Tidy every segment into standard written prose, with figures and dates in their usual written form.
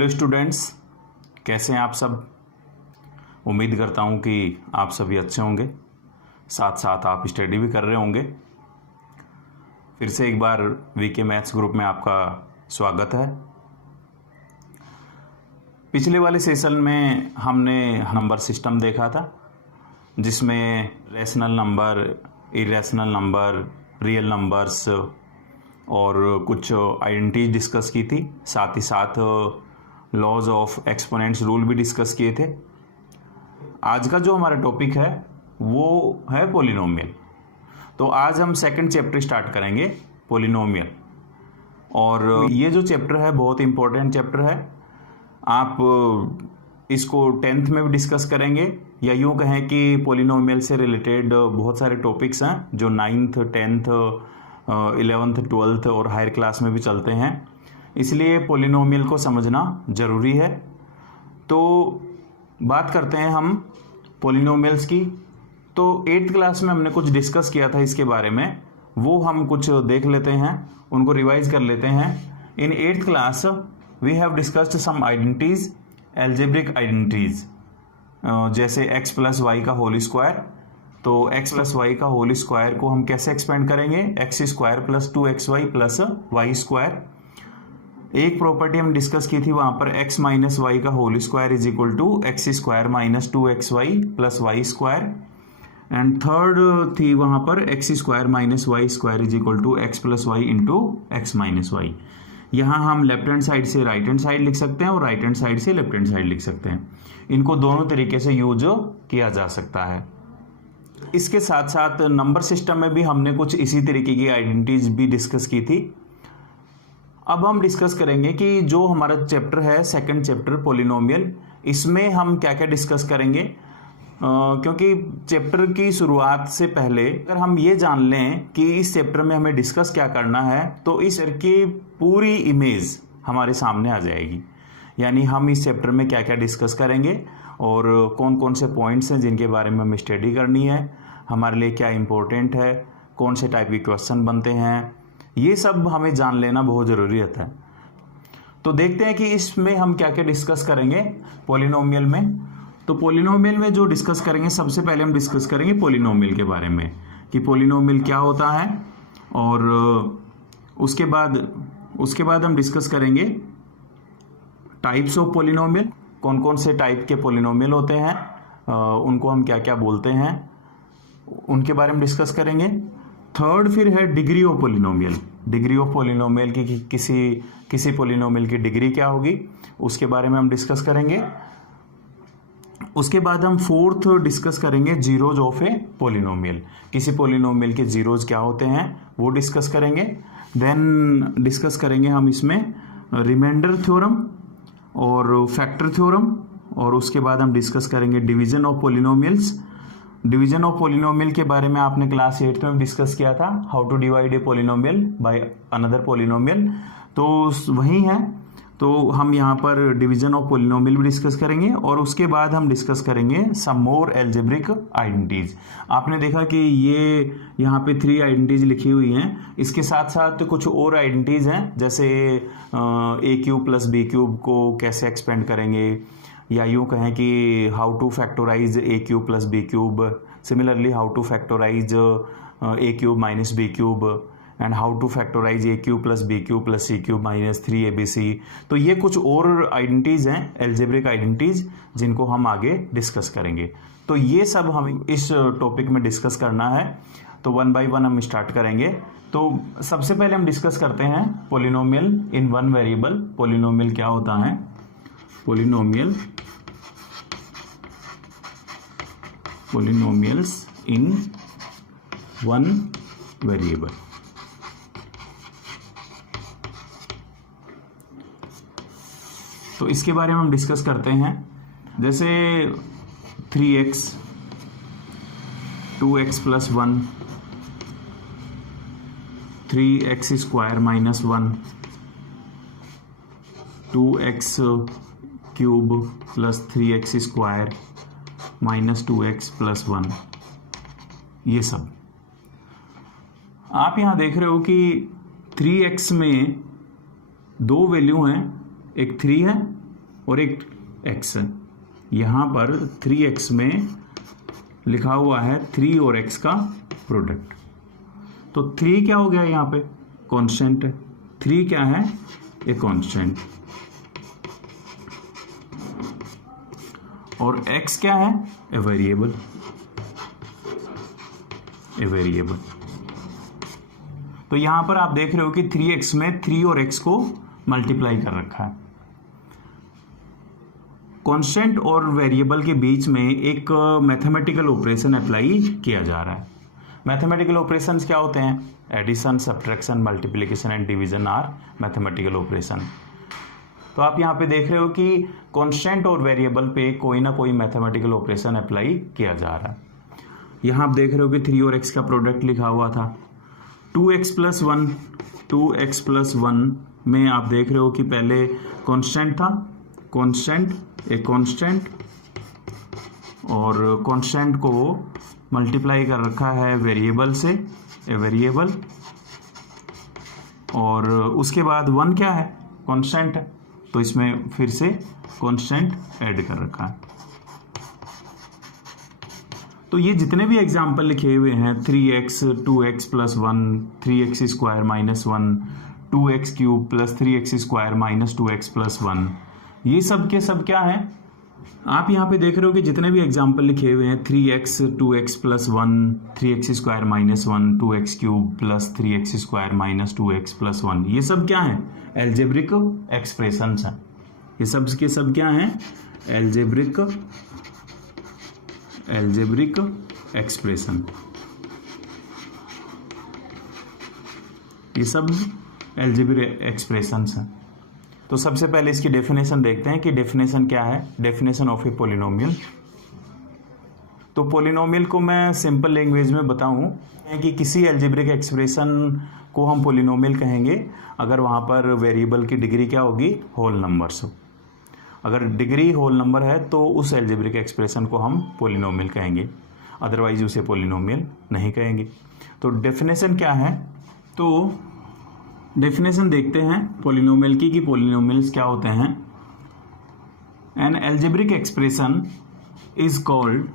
Hello students, कैसे हैं आप सब। उम्मीद करता हूं कि आप सभी अच्छे होंगे, साथ साथ आप स्टडी भी कर रहे होंगे। फिर से एक बार वीके मैथ्स ग्रुप में आपका स्वागत है। पिछले वाले सेशन में हमने नंबर सिस्टम देखा था, जिसमें rational number, irrational number, real numbers और कुछ आइडेंटिटीज डिस्कस की थी। साथ ही साथ लॉज ऑफ एक्सपोनेंट्स रूल भी डिस्कस किए थे। आज का जो हमारा टॉपिक है वो है पॉलिनोमियल। तो आज हम सेकंड चैप्टर स्टार्ट करेंगे, पॉलिनोमियल। और ये जो चैप्टर है बहुत इंपॉर्टेंट चैप्टर है। आप इसको 10th में भी डिस्कस करेंगे, या यूँ कहें कि पॉलिनोमियल से रिलेटेड बहुत सारे टॉपिक्स हैं जो 9th, 10th, 11th, 12th और हायर क्लास में भी चलते हैं। इसलिए पॉलिनोमियल को समझना ज़रूरी है। तो बात करते हैं हम पॉलिनोमियल्स की। तो 8th क्लास में हमने कुछ डिस्कस किया था इसके बारे में, वो हम कुछ देख लेते हैं, उनको रिवाइज कर लेते हैं। In 8th class we have discussed some identities, algebraic identities, जैसे x प्लस वाई का होल स्क्वायर। तो x प्लस वाई का होल स्क्वायर को हम कैसे एक्सपेंड करेंगे, x square plus 2xy plus y square. एक प्रॉपर्टी हम डिस्कस की थी वहां पर, x माइनस वाई का whole square is equal to x square minus 2xy plus y square. And third थी वहां पर x square minus y square is equal to x plus y into x minus y. यहाँ हम left hand side से right hand side लिख सकते हैं और राइट हैंड साइड से लेफ्ट हैंड साइड लिख सकते हैं। इनको दोनों तरीके से यूज किया जा सकता है। इसके साथ साथ नंबर सिस्टम में भी हमने कुछ इसी तरीके की आइडेंटिटीज भी डिस्कस की थी। अब हम डिस्कस करेंगे कि जो हमारा चैप्टर है सेकंड चैप्टर पॉलिनोमियल, इसमें हम क्या क्या डिस्कस करेंगे। क्योंकि चैप्टर की शुरुआत से पहले अगर हम ये जान लें कि इस चैप्टर में हमें डिस्कस क्या करना है, तो इस चैप्टर की पूरी इमेज हमारे सामने आ जाएगी। यानी हम इस चैप्टर में क्या क्या डिस्कस करेंगे और कौन कौन से पॉइंट्स हैं जिनके बारे में हमें स्टडी करनी है, हमारे लिए क्या इंपॉर्टेंट है, कौन से टाइप के क्वेश्चन बनते हैं, ये सब हमें जान लेना बहुत ज़रूरी रहता है। तो देखते हैं कि इसमें हम क्या क्या डिस्कस करेंगे पॉलिनोमियल में। तो पॉलिनोमियल में जो डिस्कस करेंगे, सबसे पहले हम डिस्कस करेंगे पॉलिनोमियल के बारे में कि पॉलिनोमियल क्या होता है। और उसके बाद हम डिस्कस करेंगे टाइप्स ऑफ पॉलिनोमियल, कौन कौन से टाइप के पॉलिनोमियल होते हैं, उनको हम क्या क्या बोलते हैं, उनके बारे में डिस्कस करेंगे। थर्ड फिर है degree of polynomial. Degree of polynomial की किसी पॉलिनोमियल की डिग्री क्या होगी, उसके बारे में हम डिस्कस करेंगे। उसके बाद हम फोर्थ डिस्कस करेंगे जीरोज ऑफ ए पॉलिनोमियल। किसी पॉलिनोमियल के जीरोज क्या होते हैं वो डिस्कस करेंगे। देन डिस्कस करेंगे हम इसमें रिमाइंडर थ्योरम और फैक्टर थ्योरम। और उसके बाद हम डिस्कस करेंगे division of polynomials. Division of polynomial के बारे में आपने क्लास 8 में डिस्कस किया था, how to divide a polynomial by another polynomial, तो वही है। तो हम यहाँ पर डिवीजन ऑफ पॉलिनोमियल भी डिस्कस करेंगे। और उसके बाद हम डिस्कस करेंगे सम मोर एल्जेब्रिक आइडेंटिटीज। आपने देखा कि ये यहाँ पे 3 आइडेंटिटीज लिखी हुई हैं, इसके साथ साथ कुछ और आइडेंटिटीज हैं, जैसे a cube plus b cube को कैसे एक्सपेंड करेंगे, या यूँ कहें कि how to factorise a cube plus b cube, similarly how to factorise a cube minus b cube, and how to factorise a cube plus b cube plus c cube minus 3abc। तो ये कुछ और identities हैं, algebraic identities, जिनको हम आगे discuss करेंगे। तो ये सब हम इस टॉपिक में डिस्कस करना है। तो 1 by 1 हम स्टार्ट करेंगे। तो सबसे पहले हम डिस्कस करते हैं पॉलिनोमियल इन 1 वेरिएबल। पॉलिनोमियल क्या होता है, पॉलिनोमियल्स इन 1 वेरिएबल। तो इसके बारे में हम डिस्कस करते हैं। जैसे 3x, 2x plus 1, 3x square minus 1, 2x cube plus 3x square minus 2x plus 1, ये सब आप यहाँ देख रहे हो कि 3x में 2 वैल्यू हैं, एक 3 है और एक x है। यहाँ पर 3x में लिखा हुआ है 3 और x का प्रोडक्ट। तो 3 क्या हो गया यहाँ पे, कांस्टेंट है। 3 क्या है, ए कांस्टेंट। और x क्या है, ए वेरिएबल, ए वेरिएबल। तो यहां पर आप देख रहे हो कि 3x में 3 और x को मल्टीप्लाई कर रखा है। कांस्टेंट और वेरिएबल के बीच में एक मैथमेटिकल ऑपरेशन अप्लाई किया जा रहा है। मैथमेटिकल ऑपरेशंस क्या होते हैं, addition, subtraction, multiplication and division are mathematical operation. तो आप यहाँ पे देख रहे हो कि कांस्टेंट और वेरिएबल पे कोई ना कोई मैथमेटिकल ऑपरेशन अप्लाई किया जा रहा है। यहाँ आप देख रहे हो कि 3 और x का प्रोडक्ट लिखा हुआ था। 2x प्लस 1, 2x प्लस 1 में आप देख रहे हो कि पहले कांस्टेंट था, कांस्टेंट, ए कांस्टेंट, और कांस्टेंट को मल्टीप्लाई कर रखा है वेरिएबल से, ए वेरिएबल। और उसके बाद 1 क्या है, कांस्टेंट है, तो इसमें फिर से कांस्टेंट ऐड कर रखा है। तो ये जितने भी एग्जाम्पल लिखे हुए हैं, 3x, 2x plus 1, 3x square minus 1, 2x cube plus 3x square minus 2x plus 1, ये सब के सब क्या है, आप यहाँ पे देख रहे हो कि जितने भी एग्जाम्पल लिखे हुए हैं 3x, 2x plus 1, 3x square minus 1, 2x cube plus 3x square minus 2x plus 1, ये सब क्या है, एल्जेब्रिक एक्सप्रेशंस हैं। ये सब के सब क्या हैं, एल्जेब्रिक एक्सप्रेशन। ये सब एल्जेब्रिक एक्सप्रेशंस हैं। तो सबसे पहले इसकी डेफिनेशन देखते हैं कि डेफिनेशन क्या है, डेफिनेशन ऑफ ए पॉलिनोमियल। तो पॉलिनोमियल को मैं सिंपल लैंग्वेज में बताऊं कि किसी एल्जेब्रिक एक्सप्रेशन को हम पॉलिनोमियल कहेंगे अगर वहाँ पर वेरिएबल की डिग्री क्या होगी, होल नंबर्स हो। अगर डिग्री होल नंबर है तो उस एल्जेब्रिक एक्सप्रेशन को हम पॉलिनोमियल कहेंगे, अदरवाइज उसे पॉलिनोमियल नहीं कहेंगे। तो डेफिनेशन क्या है, तो डेफिनेशन देखते हैं पॉलिनोमियल की कि पॉलिनोमियल्स क्या होते हैं। N algebraic expression is called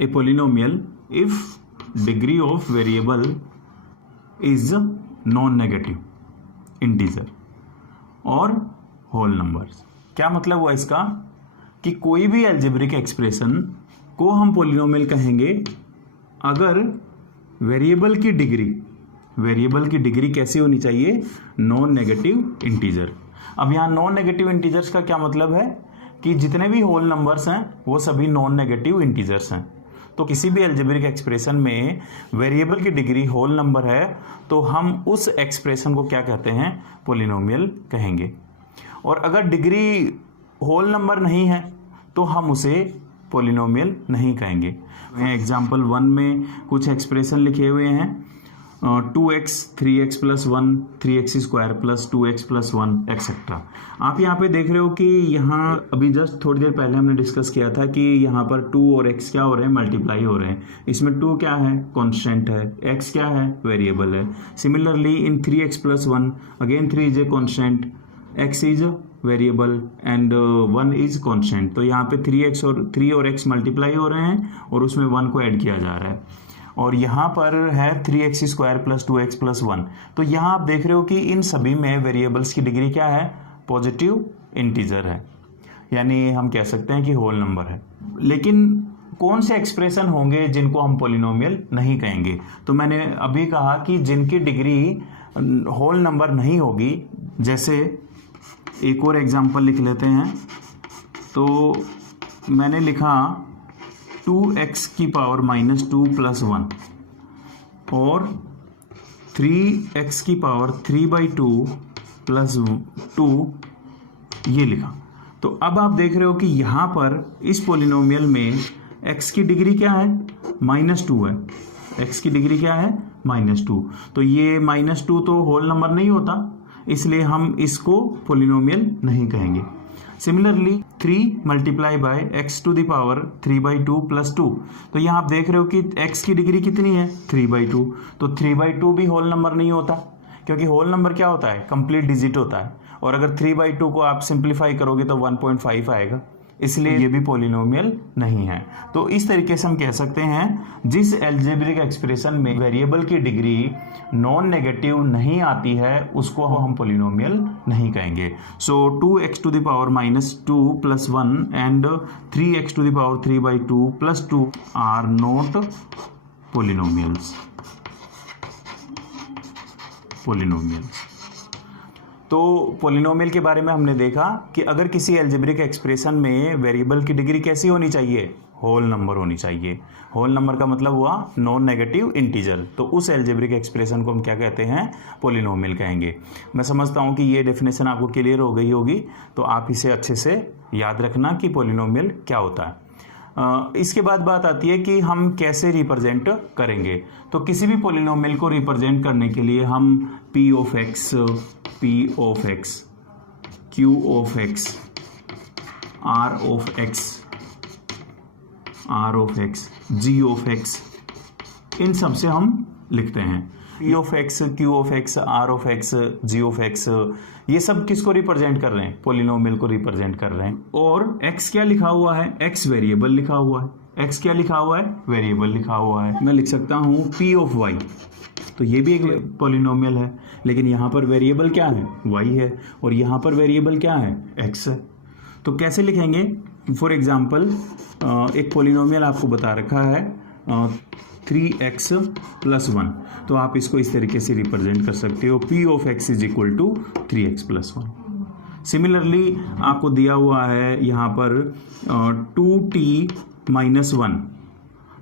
a polynomial if degree of variable is non negative integer और होल नंबर्स। क्या मतलब हुआ इसका कि कोई भी एल्जेब्रिक एक्सप्रेशन को हम पॉलिनोमियल कहेंगे अगर वेरिएबल की डिग्री कैसी होनी चाहिए, नॉन नेगेटिव इंटीजर। अब यहाँ नॉन नेगेटिव इंटीजर्स का क्या मतलब है कि जितने भी होल नंबर्स हैं वो सभी नॉन नेगेटिव इंटीजर्स हैं। तो किसी भी एल्जेब्रिक एक्सप्रेशन में वेरिएबल की डिग्री होल नंबर है तो हम उस एक्सप्रेशन को क्या कहते हैं, पॉलिनोमियल कहेंगे। और अगर डिग्री होल नंबर नहीं है तो हम उसे पॉलिनोमियल नहीं कहेंगे। एग्जाम्पल 1 में कुछ एक्सप्रेशन लिखे हुए हैं, 2x, 3x plus 1, 3x square plus 2x plus 1 etcetera. आप यहाँ पे देख रहे हो कि यहाँ अभी जस्ट थोड़ी देर पहले हमने डिस्कस किया था कि यहाँ पर 2 और x क्या हो रहे हैं, मल्टीप्लाई हो रहे हैं। इसमें 2 क्या है, कांस्टेंट है, x क्या है, वेरिएबल है। Similarly in 3x plus 1 again 3 is a constant, x is variable and 1 is constant. तो यहाँ पे 3 और x मल्टीप्लाई हो रहे हैं और उसमें 1 को ऐड किया जा रहा है। और यहाँ पर है 3x square plus 2x plus 1। तो यहाँ आप देख रहे हो कि इन सभी में वेरिएबल्स की डिग्री क्या है, पॉजिटिव इंटीजर है, यानी हम कह सकते हैं कि होल नंबर है। लेकिन कौन से एक्सप्रेशन होंगे जिनको हम पॉलिनोमियल नहीं कहेंगे, तो मैंने अभी कहा कि जिनकी डिग्री होल नंबर नहीं होगी। जैसे एक और एग्जांपल लिख लेते हैं, तो मैंने लिखा 2x की पावर माइनस 2 प्लस 1 और 3x की पावर 3/2 प्लस 2, ये लिखा। तो अब आप देख रहे हो कि यहाँ पर इस पॉलिनोमियल में x की डिग्री क्या है, -2 है। x की डिग्री क्या है, -2। तो ये -2 तो होल नंबर नहीं होता, इसलिए हम इसको पॉलिनोमियल नहीं कहेंगे। Similarly 3 multiply by x to the power 3/2 plus 2। तो यहाँ आप देख रहे हो कि x की डिग्री कितनी है, 3/2। तो 3/2 भी होल नंबर नहीं होता, क्योंकि होल नंबर क्या होता है, कंप्लीट डिजिट होता है। और अगर 3/2 को आप सिंप्लीफाई करोगे तो 1.5 आएगा, इसलिए ये भी पॉलिनोमियल नहीं है। तो इस तरीके से हम कह सकते हैं जिस अलजेब्रिक एक्सप्रेशन में वेरिएबल की डिग्री नॉन नेगेटिव नहीं आती है उसको हम पॉलिनोमियल नहीं कहेंगे। So 2x to the power -2 + 1 and 3x to the power 3/2 + 2 are not polynomials. तो पॉलिनोमियल के बारे में हमने देखा कि अगर किसी अलजेब्रिक एक्सप्रेशन में वेरिएबल की डिग्री कैसी होनी चाहिए, होल नंबर होनी चाहिए। होल नंबर का मतलब हुआ नॉन नेगेटिव इंटीजर, तो उस अलजेब्रिक एक्सप्रेशन को हम क्या कहते हैं, पॉलिनोमियल कहेंगे। मैं समझता हूं कि ये डेफिनेशन आपको क्लियर हो गई होगी, तो आप इसे अच्छे से याद रखना कि पॉलिनोमियल क्या होता है। इसके बाद बात आती है कि हम कैसे रिप्रेजेंट करेंगे। तो किसी भी पॉलिनोमियल को रिप्रेजेंट करने के लिए हम p of x, q of x, r of x, g of x, इन सब से हम लिखते हैं। p of x, q of x, r of x, g of x, ये सब किसको रिप्रेजेंट कर रहे हैं, पॉलिनोमियल को रिप्रेजेंट कर रहे हैं। और x क्या लिखा हुआ है, x वेरिएबल लिखा हुआ है। x क्या लिखा हुआ है, वेरिएबल लिखा हुआ है। मैं लिख सकता हूं p of y, तो ये भी एक पॉलिनोमियल है, लेकिन यहां पर वेरिएबल क्या है, y है, और यहां पर वेरिएबल क्या है, x है। तो कैसे लिखेंगे, फॉर एग्जाम्पल एक पॉलिनोमियल आपको बता रखा है 3x + 1, तो आप इसको इस तरीके से रिप्रेजेंट कर सकते हो, p of x = 3x + 1। Similarly आपको दिया हुआ है यहाँ पर 2t - 1,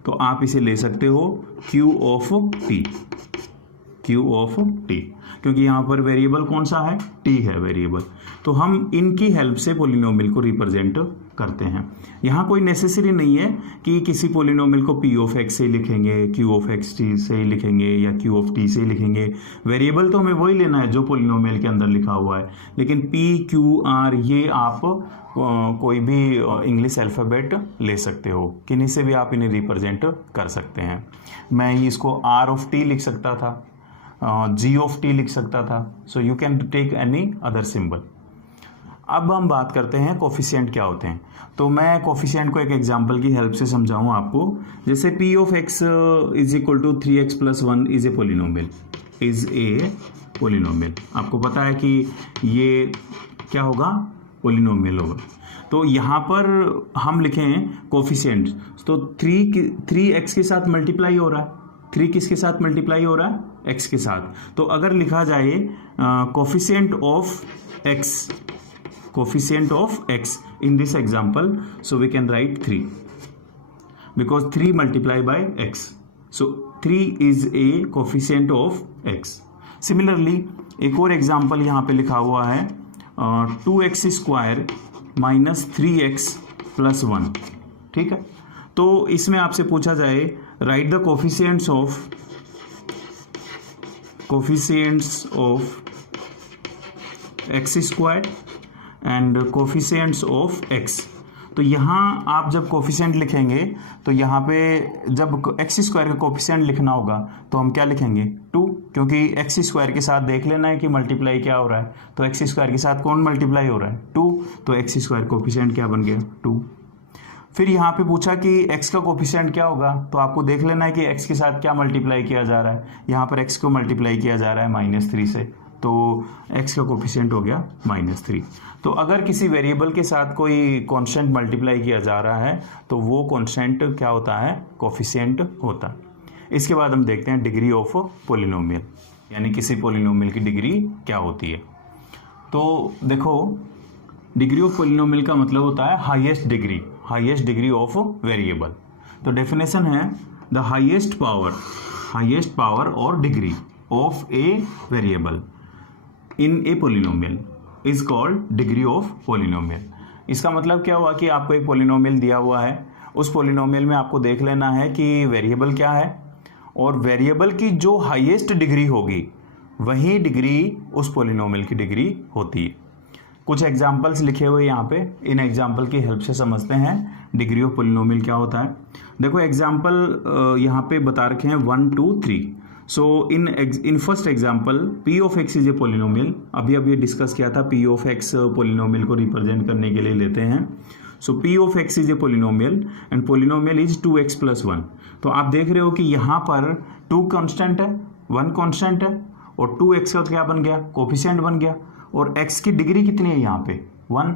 तो आप इसे ले सकते हो q of t, क्योंकि यहाँ पर वेरिएबल कौन सा है, t है वेरिएबल। तो हम इनकी हेल्प से पॉलिनोमियल को रिप्रेजेंट करते हैं। यहाँ कोई नेसेसरी नहीं है कि किसी पॉलिनोमियल को p of x से ही लिखेंगे, q of x t से ही लिखेंगे या q of t से ही लिखेंगे। वेरिएबल तो हमें वही लेना है जो पॉलिनोमियल के अंदर लिखा हुआ है, लेकिन p, q, r ये आप कोई भी इंग्लिश अल्फ़ाबेट ले सकते हो, किन्हीं से भी आप इन्हें रिप्रेजेंट कर सकते हैं। मैं इसको r of t लिख सकता था, g of t लिख सकता था, so you can take any other symbol. अब हम बात करते हैं कोफिशिएंट क्या होते हैं। तो मैं कोफिशिएंट को एक एग्जांपल की हेल्प से समझाऊं आपको। जैसे p of x = 3x + 1 is a polynomial. आपको पता है कि ये क्या होगा, पॉलिनोमियल होगा। तो यहाँ पर हम लिखें कोफिशिएंट, तो 3x के साथ मल्टीप्लाई हो रहा है, 3 किसके साथ मल्टीप्लाई हो रहा है, x के साथ। तो अगर लिखा जाए coefficient of x in this example, so we can write 3 because 3 multiplied by x, so 3 is a coefficient of x. Similarly एक और एग्जाम्पल यहाँ पे लिखा हुआ है 2x² - 3x + 1, ठीक है। तो इसमें आपसे पूछा जाए right the coefficients of x² and coefficients of x। तो यहाँ आप जब कोफिशिएंट लिखेंगे तो यहाँ पे जब x² का कोफिशिएंट लिखना होगा तो हम क्या लिखेंगे, 2, क्योंकि x² के साथ देख लेना है कि मल्टीप्लाई क्या हो रहा है। तो x² के साथ कौन मल्टीप्लाई हो रहा है, 2, तो x² कोफिशिएंट क्या बन गया, 2। फिर यहाँ पे पूछा कि x का कोफिशिएंट क्या होगा, तो आपको देख लेना है कि x के साथ क्या मल्टीप्लाई किया जा रहा है। यहाँ पर x को मल्टीप्लाई किया जा रहा है -3 से, तो x का कोफिशिएंट हो गया -3। तो अगर किसी वेरिएबल के साथ कोई कांस्टेंट मल्टीप्लाई किया जा रहा है तो वो कांस्टेंट क्या होता है, कोफिशिएंट होता है। इसके बाद हम देखते हैं डिग्री ऑफ पॉलिनोमियल, यानी किसी पॉलिनोमियल की डिग्री क्या होती है। तो देखो डिग्री ऑफ पॉलिनोमियल का मतलब होता है हाईएस्ट डिग्री ऑफ वेरिएबल। तो डेफिनेशन है द हाईएस्ट पावर और degree of a variable in a polynomial is called degree of polynomial. इसका मतलब क्या हुआ कि आपको एक पॉलिनोमियल दिया हुआ है, उस पॉलिनोमियल में आपको देख लेना है कि वेरिएबल क्या है, और वेरिएबल की जो हाईएस्ट डिग्री होगी वही डिग्री उस पॉलिनोमियल की डिग्री होती है। कुछ एग्जांपल्स लिखे हुए यहाँ पे, इन एग्जांपल की हेल्प से समझते हैं डिग्री ऑफ पॉलिनोमियल क्या होता है। देखो एग्जांपल यहाँ पे बता रखे हैं 1 2 3। So in first example P of X is a polynomial, अभी डिस्कस किया था, पी ऑफ एक्स पोलिनोमियल को रिप्रेजेंट करने के लिए लेते हैं। So P of X is a polynomial and polynomial is 2x + 1। तो आप देख रहे हो कि यहाँ पर 2 कांस्टेंट है, 1 कांस्टेंट है और 2x का क्या बन गया, कोफिशिएंट बन गया, और x की डिग्री कितनी है यहाँ पे 1,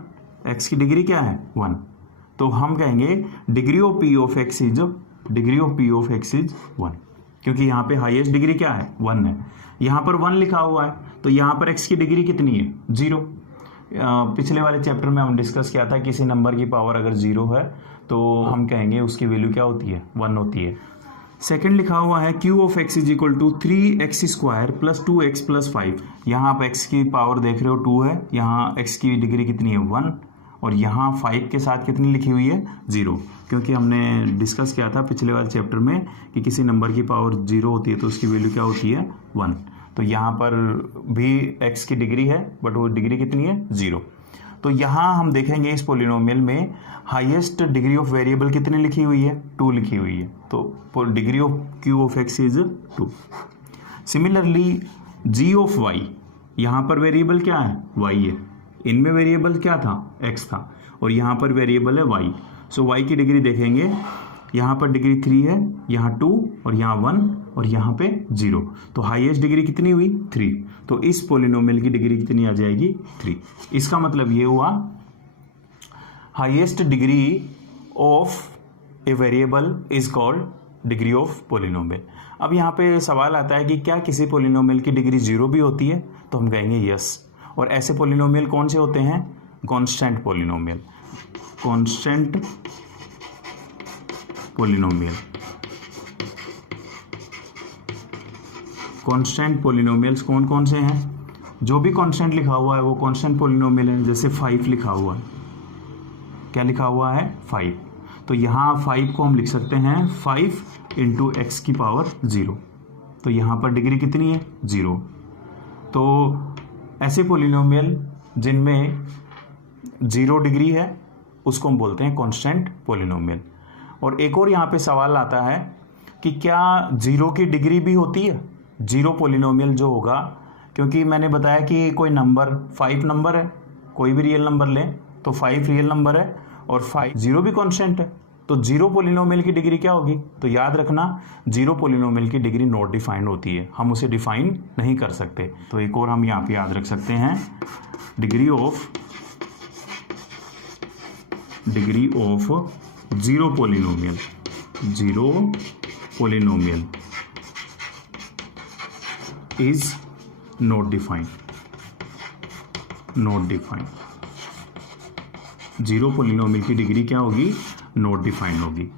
x की डिग्री क्या है 1। तो हम कहेंगे degree of p of x is 1, क्योंकि यहाँ पे हाईएस्ट डिग्री क्या है 1 है, यहाँ पर 1 लिखा हुआ है, तो यहाँ पर x की डिग्री कितनी है 0। पिछले वाले चैप्टर में हम डिस्कस किया था किसी नंबर की पावर अगर 0 है तो हम कहेंगे उसकी वैल्यू क्या होती है 1 होती है। सेकंड लिखा हुआ है q of x is equal to 3x square plus 2x plus 5। यहाँ आप x की पावर देख रहे हो 2 है, यहाँ x की डिग्री कितनी है 1 और यहाँ 5 के साथ कितनी लिखी हुई है 0, क्योंकि हमने डिस्कस किया था पिछले वाले चैप्टर में कि किसी नंबर की पावर 0 होती है तो उसकी वैल्यू क्या होती है 1। तो यहाँ पर भी x की डिग्री है बट वो डिग्री कितनी है 0। तो यहाँ हम देखेंगे इस पोलिनोमियल में हाईएस्ट डिग्री ऑफ वेरिएबल कितनी लिखी हुई है 2 लिखी हुई है, तो degree of q of x is 2। Similarly g of y, यहाँ पर वेरिएबल क्या है y है, इनमें वेरिएबल क्या था x था और यहाँ पर वेरिएबल है y। सो y की डिग्री देखेंगे, यहाँ पर डिग्री 3 है, यहाँ 2 और यहाँ 1 और यहाँ पे 0, तो हाईएस्ट डिग्री कितनी हुई 3। तो इस पोलिनोमियल की डिग्री कितनी आ जाएगी 3। इसका मतलब ये हुआ highest degree of a variable is called degree of polynomial. अब यहाँ पे सवाल आता है कि क्या किसी पोलिनोमियल की डिग्री 0 भी होती है, तो हम कहेंगे यस। और ऐसे पोलिनोमियल कौन से होते हैं, constant polynomial. Constant polynomial, constant polynomials कौन कौन से हैं, जो भी कांस्टेंट लिखा हुआ है वो कांस्टेंट पोलिनोमियल है। जैसे 5 लिखा हुआ है, क्या लिखा हुआ है 5, तो यहाँ 5 को हम लिख सकते हैं 5 इंटू एक्स की पावर 0, तो यहाँ पर डिग्री कितनी है 0। तो ऐसे पोलिनोमियल जिनमें 0 डिग्री है उसको हम बोलते हैं कांस्टेंट पोलिनोमियल। और एक और यहाँ पे सवाल आता है कि क्या 0 की डिग्री भी होती है, 0 पोलिनोमियल जो होगा, क्योंकि मैंने बताया कि कोई नंबर 5 नंबर है, कोई भी रियल नंबर लें तो 5 रियल नंबर है और 5 0 भी कांस्टेंट है, तो 0 पोलिनोमियल की डिग्री क्या होगी। तो याद रखना 0 पोलिनोमियल की डिग्री नॉट डिफाइंड होती है, हम उसे डिफाइन नहीं कर सकते। तो एक और हम यहाँ पे याद रख सकते हैं degree of 0 polynomial, 0 polynomial is not defined, 0 polynomial की डिग्री क्या होगी नॉट डिफाइंड होगी।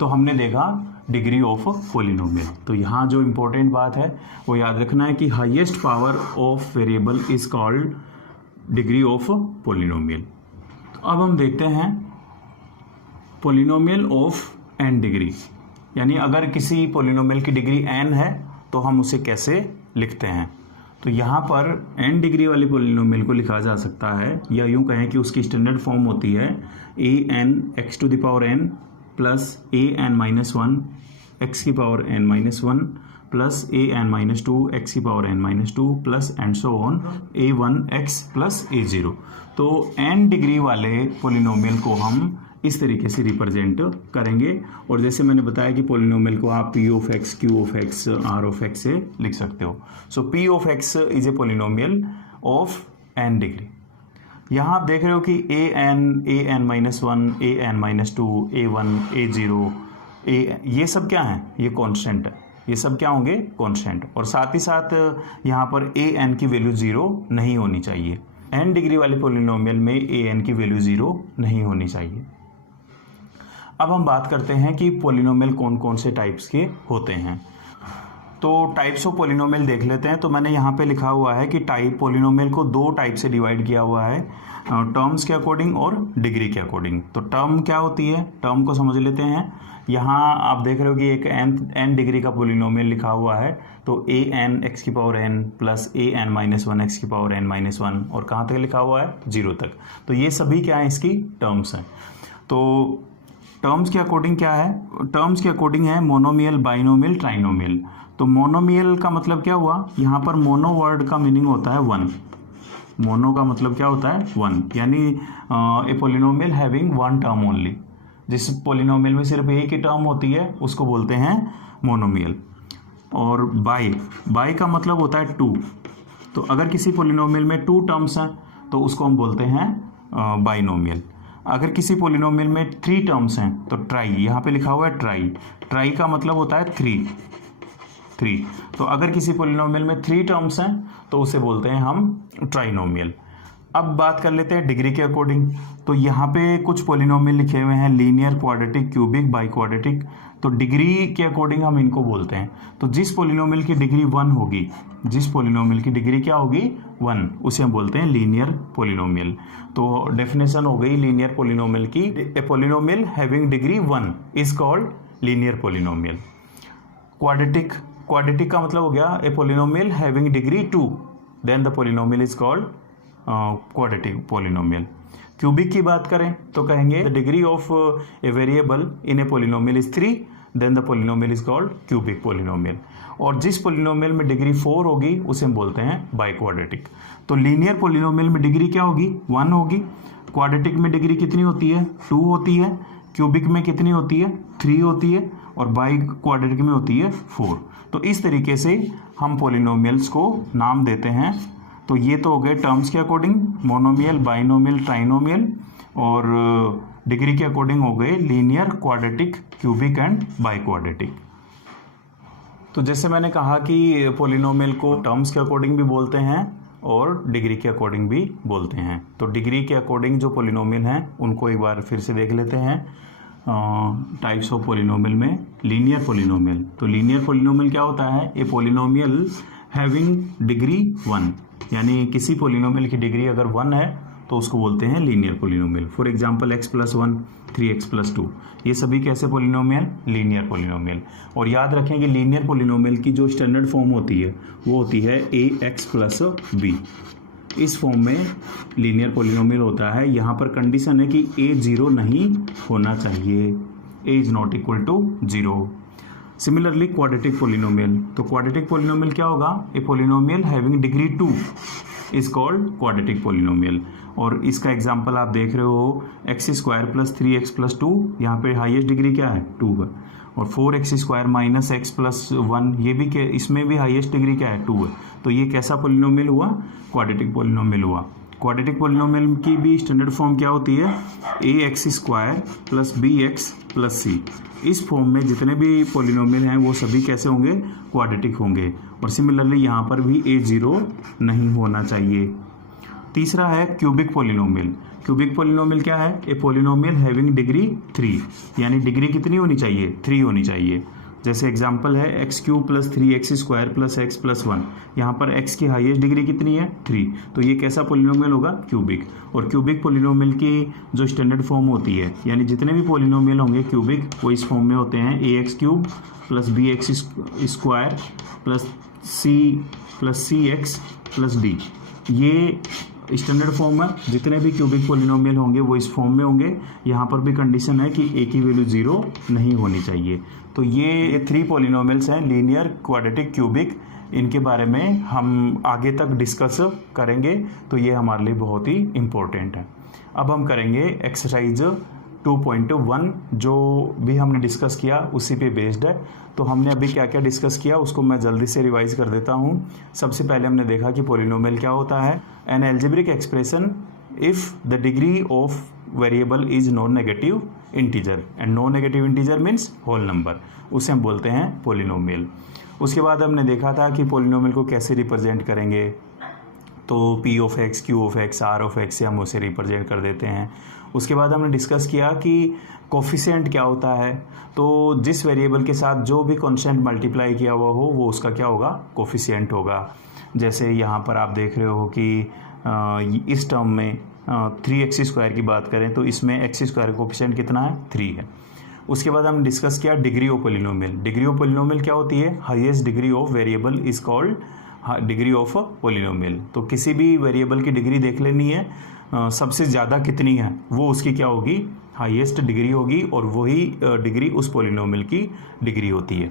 तो हमने देखा डिग्री ऑफ पोलिनोमियल। तो यहाँ जो इम्पोर्टेंट बात है वो याद रखना है कि highest power of variable is called degree of polynomial. तो अब हम देखते हैं पोलिनोमियल ऑफ n डिग्री, यानी अगर किसी पोलिनोमियल की डिग्री n है तो हम उसे कैसे लिखते हैं। तो यहाँ पर n डिग्री वाले पोलिनोमियल को लिखा जा सकता है, या यूँ कहें कि उसकी स्टैंडर्ड फॉर्म होती है an x to the power n plus an minus 1 x की power n minus 1 plus an minus 2 x की power n minus 2 plus and so on a1 x plus a0। तो n डिग्री वाले polynomial को हम इस तरीके से represent करेंगे। और जैसे मैंने बताया कि पोलिनोमियल को आप p of x, q of x, r of x से लिख सकते हो। सो p of x is a polynomial of n degree. यहाँ आप देख रहे हो कि an minus 1, an minus 2, a1, a0, ये सब क्या हैं, ये कांस्टेंट है, ये सब क्या होंगे कांस्टेंट। और साथ ही साथ यहाँ पर an की वैल्यू 0 नहीं होनी चाहिए। n डिग्री वाले पोलिनोमियल में an की वैल्यू 0 नहीं होनी चाहिए। अब हम बात करते हैं कि पोलिनोमियल कौन कौन से टाइप्स के होते हैं। तो टाइप्स ऑफ पोलिनोमियल देख लेते हैं। तो मैंने यहाँ पे लिखा हुआ है कि पोलिनोमियल को 2 टाइप से डिवाइड किया हुआ है, टर्म्स के अकॉर्डिंग और डिग्री के अकॉर्डिंग। तो टर्म क्या होती है, टर्म को समझ लेते हैं। यहाँ आप देख रहे हो कि एक n डिग्री का पोलिनोमियल लिखा हुआ है, तो an x की power n plus an minus 1 x की पावर n माइनस 1, और कहाँ तक लिखा हुआ है 0 तक। तो ये सभी क्या है, इसकी टर्म्स हैं। तो टर्म्स के अकॉर्डिंग क्या है, टर्म्स के अकॉर्डिंग है मोनोमियल, बाइनोमियल, ट्राइनोमियल। तो मोनोमियल का मतलब क्या हुआ, यहाँ पर मोनो वर्ड का मीनिंग होता है वन। मोनो का मतलब क्या होता है, वन, यानी ए polynomial having one term only. जिस पॉलिनोमियल में सिर्फ एक ही टर्म होती है उसको बोलते हैं मोनोमियल। और बाई का मतलब होता है टू। तो अगर किसी पॉलिनोमियल में टू टर्म्स हैं तो उसको हम बोलते हैं बाइनोमियल। अगर किसी पॉलिनोमियल में थ्री टर्म्स हैं तो ट्राई, यहाँ पे लिखा हुआ है ट्राई। ट्राई का मतलब होता है थ्री। तो अगर किसी पॉलिनोमियल में थ्री टर्म्स हैं तो उसे बोलते हैं हम ट्राइनोमियल। अब बात कर लेते हैं डिग्री के अकॉर्डिंग। तो यहाँ पे कुछ पॉलिनोमियल लिखे हुए हैं, linear, quadratic, cubic, by quadratic. तो डिग्री के अकॉर्डिंग हम इनको बोलते हैं। तो जिस पॉलिनोमियल की डिग्री वन होगी, जिस पॉलिनोमियल की डिग्री क्या होगी, वन, उसे हम बोलते हैं लीनियर पॉलिनोमियल। तो डेफिनेशन हो गई लीनियर पॉलिनोमियल की, a polynomial having degree one is called linear polynomial. Quadratic का मतलब हो गया a polynomial having degree two, then the polynomial is called quadratic polynomial. Cubic की बात करें तो कहेंगे the degree of a variable in a polynomial is three, then the polynomial is called cubic polynomial. और जिस पॉलिनोमियल में degree four होगी उसे हम बोलते हैं बाई क्वाड्रेटिक। तो लीनियर पॉलिनोमियल में डिग्री क्या होगी, वन होगी। क्वाड्रेटिक में डिग्री कितनी होती है, टू होती है। क्यूबिक में कितनी होती है, थ्री होती है। और बाई क्वाड्रेटिक में होती है फोर। तो इस तरीके से हम पॉलिनोमियल्स को नाम देते हैं। तो ये तो हो गए टर्म्स के अकॉर्डिंग, मोनोमियल, बाइनोमियल, ट्राइनोमियल। और डिग्री के अकॉर्डिंग हो गए linear, quadratic, cubic and by quadratic. तो जैसे मैंने कहा कि पॉलिनोमियल को टर्म्स के अकॉर्डिंग भी बोलते हैं और डिग्री के अकॉर्डिंग भी बोलते हैं। तो डिग्री के अकॉर्डिंग जो पॉलिनोमियल हैं उनको एक बार फिर से देख लेते हैं। टाइप्स ऑफ पॉलिनोमियल में लीनियर पॉलिनोमियल। तो लीनियर पॉलिनोमियल क्या होता है, ए पॉलिनोमियल हैविंग डिग्री वन, यानी किसी पॉलिनोमियल की डिग्री अगर वन है तो उसको बोलते हैं linear polynomial. For example x plus one, 3x plus two, ये सभी कैसे पॉलिनोमियल, लीनियर पॉलिनोमियल। और याद रखें कि लीनियर पॉलिनोमियल की जो स्टैंडर्ड फॉर्म होती है वो होती है ax प्लस b। इस फॉर्म में लीनियर पॉलिनोमियल होता है। यहाँ पर कंडीशन है कि a जीरो नहीं होना चाहिए, a is not equal to zero. Similarly quadratic polynomial, तो क्वाड्रेटिक पॉलिनोमियल क्या होगा, a polynomial having degree two is called quadratic polynomial. और इसका एग्जांपल आप देख रहे हो, x square plus three x plus two, यहाँ पे हाईएस्ट डिग्री क्या है, टू है। और four x square minus x plus one, ये भी इसमें भी हाईएस्ट डिग्री क्या है, टू है। तो ये कैसा पॉलिनोमियल हुआ, क्वाड्रेटिक पॉलिनोमियल हुआ। क्वाड्रेटिक पॉलिनोमियल की भी स्टैंडर्ड फॉर्म क्या होती है, A X square plus B X plus C. इस फॉर्म में जितने भी पॉलिनोमियल हैं वो सभी कैसे होंगे, क्वाड्रेटिक होंगे। और सिमिलरली यहाँ पर भी ए जीरो नहीं होना चाहिए। तीसरा है क्यूबिक पॉलिनोमियल। क्यूबिक पॉलिनोमियल क्या है, ए पॉलिनोमियल हैविंग डिग्री थ्री, यानी डिग्री कितनी होनी चाहिए, थ्री होनी चाहिए। जैसे एग्जांपल है x cube plus three x square plus x plus one, यहाँ पर एक्स की हाईएस्ट डिग्री कितनी है, थ्री। तो ये कैसा पॉलिनोमियल होगा, क्यूबिक। और क्यूबिक पॉलिनोमियल की जो स्टैंडर्ड फॉर्म होती है, यानी जितने भी पॉलिनोमियल होंगे क्यूबिक वो इस फॉर्म में होते हैं, A X cube plus B X square plus C X plus D. ये स्टैंडर्ड फॉर्म है। जितने भी क्यूबिक पॉलिनोमियल होंगे वो इस फॉर्म में होंगे। यहाँ पर भी कंडीशन है कि ए की वैल्यू जीरो नहीं होनी चाहिए। तो ये थ्री पॉलिनोमियल्स हैं, लीनियर, क्वाड्रेटिक, क्यूबिक। इनके बारे में हम आगे तक डिस्कस करेंगे, तो ये हमारे लिए बहुत ही इम्पोर्टेंट है। अब हम करेंगे एक्सरसाइज 2.1, जो भी हमने डिस्कस किया उसी पे बेस्ड है। तो हमने अभी क्या क्या डिस्कस किया उसको मैं जल्दी से रिवाइज कर देता हूँ। सबसे पहले हमने देखा कि पॉलिनोमियल क्या होता है, an algebraic expression if the degree of variable is non negative integer, and non negative integer means whole number, उसे हम बोलते हैं पॉलिनोमियल। उसके बाद हमने देखा था कि पॉलिनोमियल को कैसे रिप्रेजेंट करेंगे। तो p of x, q of x, r of x से हम उसे रिप्रेजेंट कर देते हैं। उसके बाद हमने डिस्कस किया कि कोफिशिएंट क्या होता है। तो जिस वेरिएबल के साथ जो भी कांस्टेंट मल्टीप्लाई किया हुआ हो वो उसका क्या होगा, कोफिशिएंट होगा। जैसे यहाँ पर आप देख रहे हो कि इस टर्म में 3x² की बात करें तो इसमें x² का कोफिशिएंट कितना है, 3 है। उसके बाद हम डिस्कस किया degree of polynomial. Degree of polynomial क्या होती है, highest degree of variable is called degree of polynomial. तो किसी भी वेरिएबल की डिग्री देख लेनी है, सबसे ज़्यादा कितनी है वो उसकी क्या होगी, हाईएस्ट डिग्री होगी और वही डिग्री उस पॉलिनोमियल की डिग्री होती है।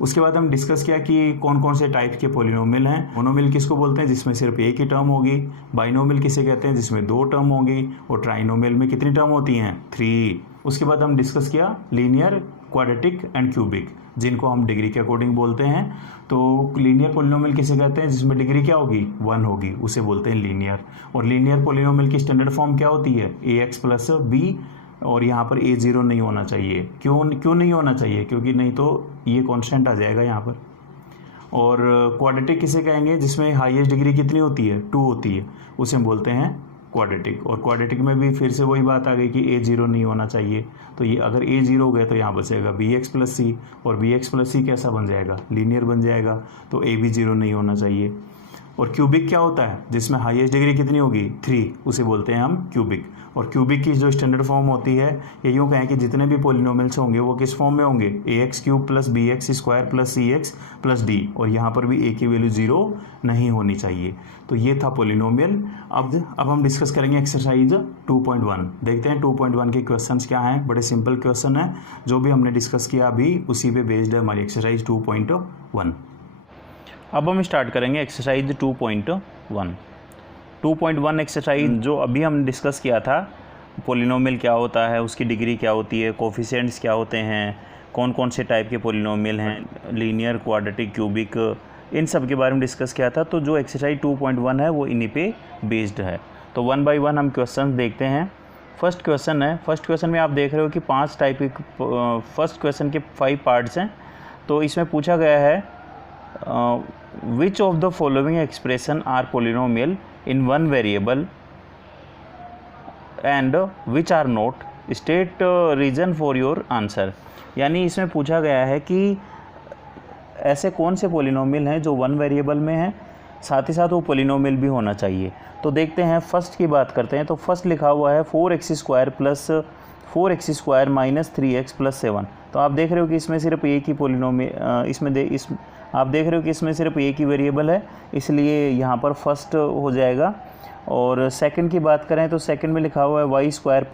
उसके बाद हम डिस्कस किया कि कौन कौन से टाइप के पॉलिनोमियल हैं। मोनोमियल किसको बोलते हैं, जिसमें सिर्फ एक ही टर्म होगी। बाइनोमियल किसे कहते हैं, जिसमें 2 टर्म होगी। और ट्राइनोमियल में कितनी टर्म होती हैं, 3। उसके बाद हम डिस्कस किया लीनियर, क्वाड्रेटिक एंड क्यूबिक, जिनको हम डिग्री के अकॉर्डिंग बोलते हैं। तो लीनियर पॉलिनोमियल किसे कहते हैं, जिसमें डिग्री क्या होगी, 1 होगी, उसे बोलते हैं लीनियर। और लीनियर पॉलिनोमियल की स्टैंडर्ड फॉर्म क्या होती है, ax प्लस बी, और यहाँ पर a0 नहीं होना चाहिए। क्यों नहीं होना चाहिए, क्योंकि नहीं तो ये कांस्टेंट आ जाएगा यहाँ पर। और क्वाड्रेटिक किसे कहेंगे, जिसमें हाईएस्ट डिग्री कितनी होती है, 2 होती है, उसे हम बोलते हैं क्वाड्रेटिक। और क्वाड्रेटिक में भी फिर से वही बात आ गई कि a0 नहीं होना चाहिए। तो ये अगर a0 हो गया तो यहाँ बचेगा bx प्लस सी, और bx प्लस सी कैसा बन जाएगा, लीनियर बन जाएगा। तो a भी 0 नहीं होना चाहिए। और क्यूबिक क्या होता है, जिसमें हाईएस्ट डिग्री कितनी होगी, 3, उसे बोलते हैं हम क्यूबिक। और क्यूबिक की जो स्टैंडर्ड फॉर्म होती है, ये यूँ कहें कि जितने भी पॉलिनोमियल्स होंगे वो किस फॉर्म में होंगे, ax cube plus bx square plus cx plus d, और यहाँ पर भी a की वैल्यू 0 नहीं होनी चाहिए। तो ये था पॉलिनोमियल। अब हम डिस्कस करेंगे एक्सरसाइज 2.1। देखते हैं 2.1 के क्वेश्चंस क्या हैं। बड़े सिंपल क्वेश्चन है, जो भी हमने डिस्कस किया अभी उसी पे बेस्ड है हमारी एक्सरसाइज 2.1। अब हम स्टार्ट करेंगे एक्सरसाइज 2.1। 2.1 एक्सरसाइज जो अभी हमने डिस्कस किया था, पॉलिनोमियल क्या होता है, उसकी डिग्री क्या होती है, कोफिशिएंट्स क्या होते हैं, कौन कौन से टाइप के पॉलिनोमियल हैं, लीनियर, क्वाड्रेटिक, क्यूबिक, इन सब के बारे में डिस्कस किया था। तो जो एक्सरसाइज 2.1 है वो इन्हीं पे बेस्ड है। तो 1 बाय 1 हम क्वेश्चन देखते हैं। फर्स्ट क्वेश्चन है, फर्स्ट क्वेश्चन में आप देख रहे हो कि 5 टाइप के, फर्स्ट क्वेश्चन के 5 पार्ट्स हैं। तो इसमें पूछा गया है which of the following expression are polynomial in one variable and which are not, state reason for your answer. यानी इसमें पूछा गया है कि ऐसे कौन से पॉलिनोमियल हैं जो 1 वेरिएबल में हैं, साथ ही साथ वो पॉलिनोमियल भी होना चाहिए। तो देखते हैं, फर्स्ट की बात करते हैं। तो फर्स्ट लिखा हुआ है 4x square plus 4x square minus 3x plus 7। तो आप देख रहे हो कि इसमें सिर्फ एक ही पॉलिनोमियल, आप देख रहे हो कि इसमें सिर्फ एक ही वेरिएबल है, इसलिए यहाँ पर फर्स्ट हो जाएगा। और सेकंड की बात करें तो सेकंड में लिखा हुआ है वाई स्क्वायर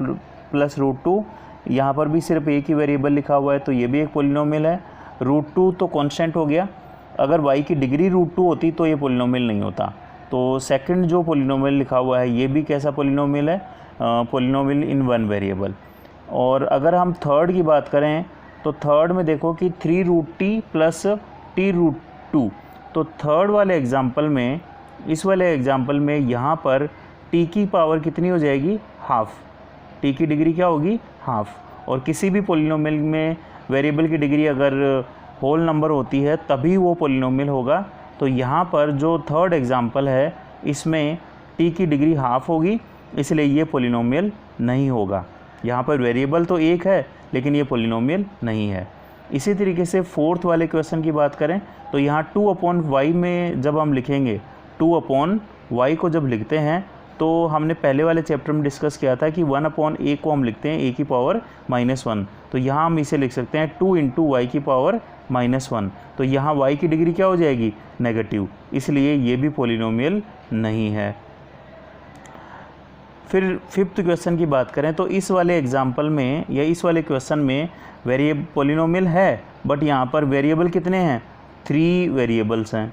प्लस √2, यहाँ पर भी सिर्फ एक ही वेरिएबल लिखा हुआ है, तो ये भी एक पॉलिनोमियल है। √2 तो कांस्टेंट हो गया, अगर y की डिग्री √2 होती तो ये पॉलिनोमियल नहीं होता। तो सेकंड जो पॉलिनोमियल लिखा हुआ है ये भी कैसा पॉलिनोमियल है, पॉलिनोमियल इन 1 वेरिएबल। और अगर हम थर्ड की बात करें तो थर्ड में देखो कि 3√t प्लस t√2। तो थर्ड वाले एग्जाम्पल में, इस वाले एग्जाम्पल में यहाँ पर t की पावर कितनी हो जाएगी, हाफ। t की डिग्री क्या होगी, हाफ। और किसी भी पॉलिनोमियल में वेरिएबल की डिग्री अगर होल नंबर होती है तभी वो पॉलिनोमियल होगा। तो यहाँ पर जो थर्ड एग्जाम्पल है इसमें t की डिग्री हाफ होगी, इसलिए ये पॉलिनोमियल नहीं होगा। यहाँ पर वेरिएबल तो एक है लेकिन ये पॉलिनोमियल नहीं है। इसी तरीके से फोर्थ वाले क्वेश्चन की बात करें तो यहाँ 2/y में जब हम लिखेंगे, 2/y को जब लिखते हैं तो हमने पहले वाले चैप्टर में डिस्कस किया था कि 1/a को हम लिखते हैं a की पावर -1। तो यहाँ हम इसे लिख सकते हैं 2 × y की पावर -1। तो यहाँ y की डिग्री क्या हो जाएगी, नेगेटिव, इसलिए ये भी पॉलिनोमियल नहीं है। फिर फिफ्थ क्वेश्चन की बात करें तो इस वाले एग्जाम्पल में या इस वाले क्वेश्चन में पॉलिनोमियल है, बट यहाँ पर वेरिएबल कितने हैं, 3 वेरिएबल्स हैं।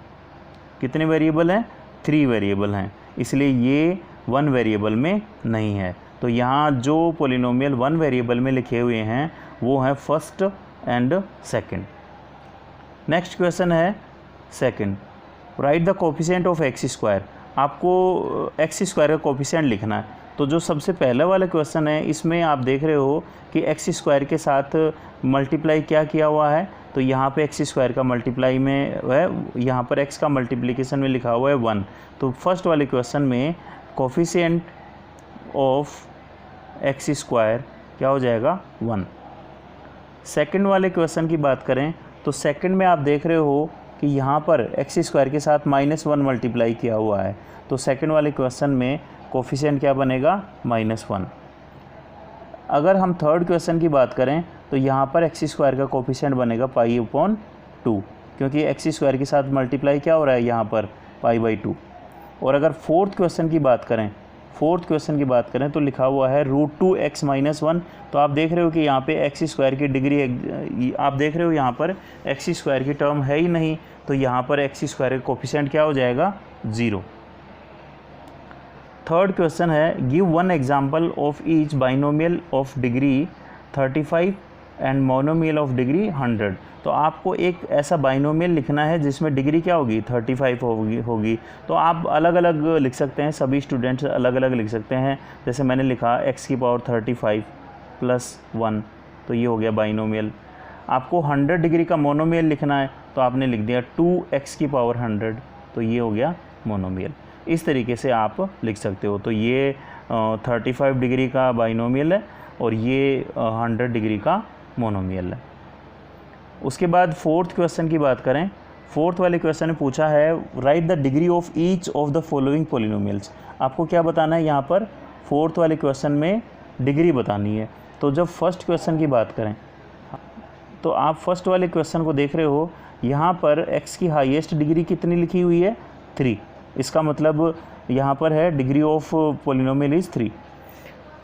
कितने वेरिएबल हैं, 3 वेरिएबल हैं, इसलिए ये 1 वेरिएबल में नहीं है। तो यहाँ जो पॉलिनोमियल 1 वेरिएबल में लिखे हुए हैं वो हैं first and second. Next question है second, write the coefficient of x square. आपको x स्क्वायर का कोफिशिएंट लिखना है। तो जो सबसे पहले वाला क्वेश्चन है इसमें आप देख रहे हो कि x स्क्वायर के साथ मल्टीप्लाई क्या किया हुआ है, तो यहाँ पे x स्क्वायर का मल्टीप्लाई में है, यहाँ पर x का मल्टीप्लिकेशन में लिखा हुआ है 1। तो फर्स्ट वाले क्वेश्चन में कोफिशिएंट ऑफ x स्क्वायर क्या हो जाएगा, 1। सेकंड वाले क्वेश्चन की बात करें तो सेकंड में आप देख रहे हो कि यहाँ पर x स्क्वायर के साथ -1 मल्टीप्लाई किया हुआ है। तो सेकंड वाले क्वेश्चन में कोफिशिएंट क्या बनेगा, -1। अगर हम थर्ड क्वेश्चन की बात करें तो यहाँ पर x स्क्वायर का कोफिशिएंट बनेगा π/2, क्योंकि x स्क्वायर के साथ मल्टीप्लाई क्या हो रहा है यहाँ पर π/2। और अगर फोर्थ क्वेश्चन की बात करें, फोर्थ क्वेश्चन की बात करें तो लिखा हुआ है √2x-1। तो आप देख रहे हो कि यहाँ पे एक्स स्क्वायर की डिग्री, आप देख रहे हो यहाँ पर एक्स स्क्वायर की टर्म है ही नहीं, तो यहाँ पर एक्स स्क्वायर का कोफिशिएंट क्या हो जाएगा, 0। थर्ड क्वेश्चन है give one example of each binomial of degree 35 and monomial of degree 100। तो आपको एक ऐसा बाइनोमियल लिखना है जिसमें डिग्री क्या होगी, 35 होगी। तो आप अलग अलग लिख सकते हैं, सभी स्टूडेंट्स अलग अलग लिख सकते हैं। जैसे मैंने लिखा x⁵ + 1, तो ये हो गया बाइनोमियल। आपको 100 डिग्री का मोनोमियल लिखना है तो आपने लिख दिया 2x⁻100, तो ये हो गया मोनोमियल। इस तरीके से आप लिख सकते हो। तो ये 35 डिग्री का बाइनोमियल है और ये 100 डिग्री का मोनोमियल है। उसके बाद फोर्थ क्वेश्चन की बात करें, फोर्थ वाले क्वेश्चन में पूछा है right the degree of each of the following polynomials. आपको क्या बताना है यहाँ पर, फोर्थ वाले क्वेश्चन में डिग्री बतानी है। तो जब फर्स्ट क्वेश्चन की बात करें तो आप फर्स्ट वाले क्वेश्चन को देख रहे हो, यहाँ पर x की हाईएस्ट डिग्री कितनी लिखी हुई है, 3। इसका मतलब यहाँ पर है degree of polynomial is 3।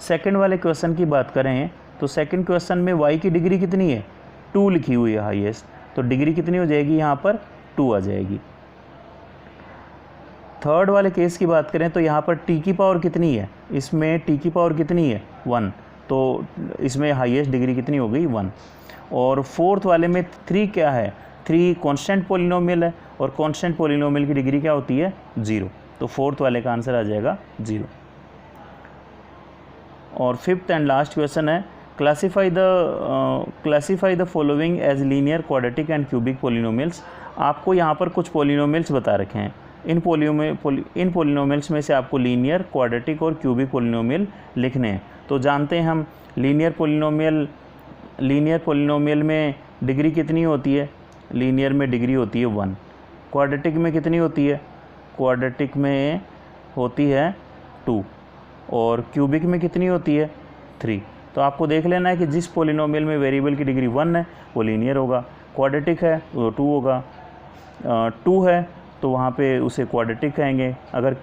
Second वाले क्वेश्चन की बात करें तो सेकंड क्वेश्चन में y की डिग्री कितनी है, 2 लिखी हुई है हाईएस्ट, तो डिग्री कितनी हो जाएगी, यहाँ पर 2 आ जाएगी। थर्ड वाले केस की बात करें तो यहाँ पर t की पावर कितनी है, इसमें t की पावर कितनी है, 1, तो इसमें हाईएस्ट डिग्री कितनी हो गई, 1। और फोर्थ वाले में 3 क्या है, 3 कांस्टेंट पॉलिनोमियल है और कांस्टेंट पॉलिनोमियल की डिग्री क्या होती है, 0। तो फोर्थ वाले का आंसर आ जाएगा 0। और फिफ्थ एंड लास्ट क्वेश्चन है classify the following as linear, quadratic and cubic polynomials. आपको यहाँ पर कुछ पॉलिनोमियल्स बता रखे हैं, इन पॉलिनोमियल्स में से आपको लीनियर, क्वाड्रेटिक और क्यूबिक पॉलिनोमियल लिखने हैं। तो जानते हैं हम लीनियर पॉलिनोमियल में डिग्री कितनी होती है, लीनियर में डिग्री होती है 1। क्वाड्रेटिक में कितनी होती है, क्वाड्रेटिक में होती है 2। और क्यूबिक में कितनी होती है, 3। तो आपको देख लेना है कि जिस पॉलिनोमियल में वेरिएबल की डिग्री 1 है वो लीनियर होगा, क्वाड्रेटिक है वो 2 होगा, 2 है तो वहाँ पे उसे क्वाड्रेटिक कहेंगे, अगर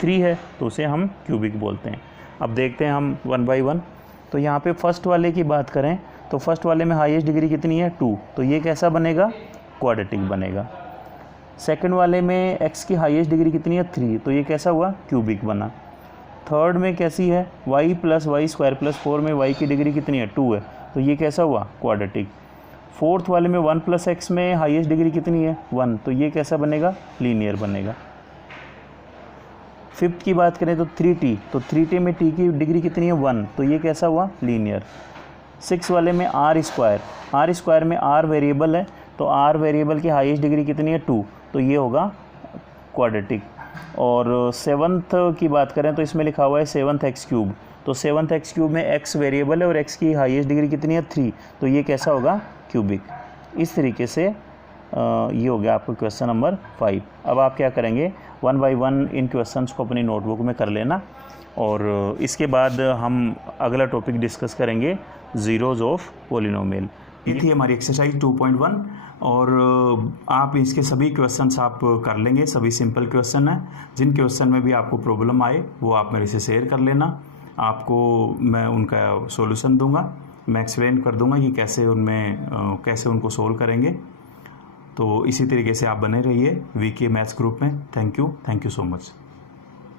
3 है तो उसे हम क्यूबिक बोलते हैं। अब देखते हैं हम 1 बाय 1। तो यहाँ पे फर्स्ट वाले की बात करें तो फर्स्ट वाले में हाईएस्ट डिग्री कितनी है, 2, तो ये कैसा बनेगा, क्वाड्रेटिक बनेगा। सेकंड वाले में x की हाईएस्ट डिग्री कितनी है, 3, तो ये कैसा हुआ, क्यूबिक बना। थर्ड में कैसी है, y + y² + 4 में y की डिग्री कितनी है, 2 है, तो ये कैसा हुआ, क्वाड्रेटिक। फोर्थ वाले में 1 + x में हाईएस्ट डिग्री कितनी है, 1, तो ये कैसा बनेगा, लीनियर बनेगा। फिफ्थ की बात करें तो 3t, तो 3t में t की डिग्री कितनी है, 1, तो ये कैसा हुआ, लीनियर। 6 वाले में r² में r वेरिएबल है, तो r वेरिएबल की हाईएस्ट डिग्री कितनी है, 2, तो ये होगा क्वाड्रेटिक। और 7th की बात करें तो इसमें लिखा हुआ है 7th x³, तो 7th x³ में x वेरिएबल है और x की हाईएस्ट डिग्री कितनी है, 3, तो ये कैसा होगा, क्यूबिक। इस तरीके से ये हो गया आपका क्वेश्चन नंबर 5। अब आप क्या करेंगे, 1 बाय 1 इन क्वेश्चंस को अपनी नोटबुक में कर लेना और इसके बाद हम अगला टॉपिक डिस्कस करेंगे ज़ीरोज़ ऑफ पॉलिनोमियल। ये थी हमारी एक्सरसाइज 2.1 और आप इसके सभी क्वेश्चंस आप कर लेंगे, सभी सिंपल क्वेश्चन हैं। जिन क्वेश्चन में भी आपको प्रॉब्लम आए वो आप मेरे से शेयर कर लेना, आपको मैं उनका सॉल्यूशन दूंगा, मैं एक्सप्लेन कर दूंगा कि कैसे उनको सोल्व करेंगे। तो इसी तरीके से आप बने रहिए वीके मैथ्स ग्रुप में। Thank you so much.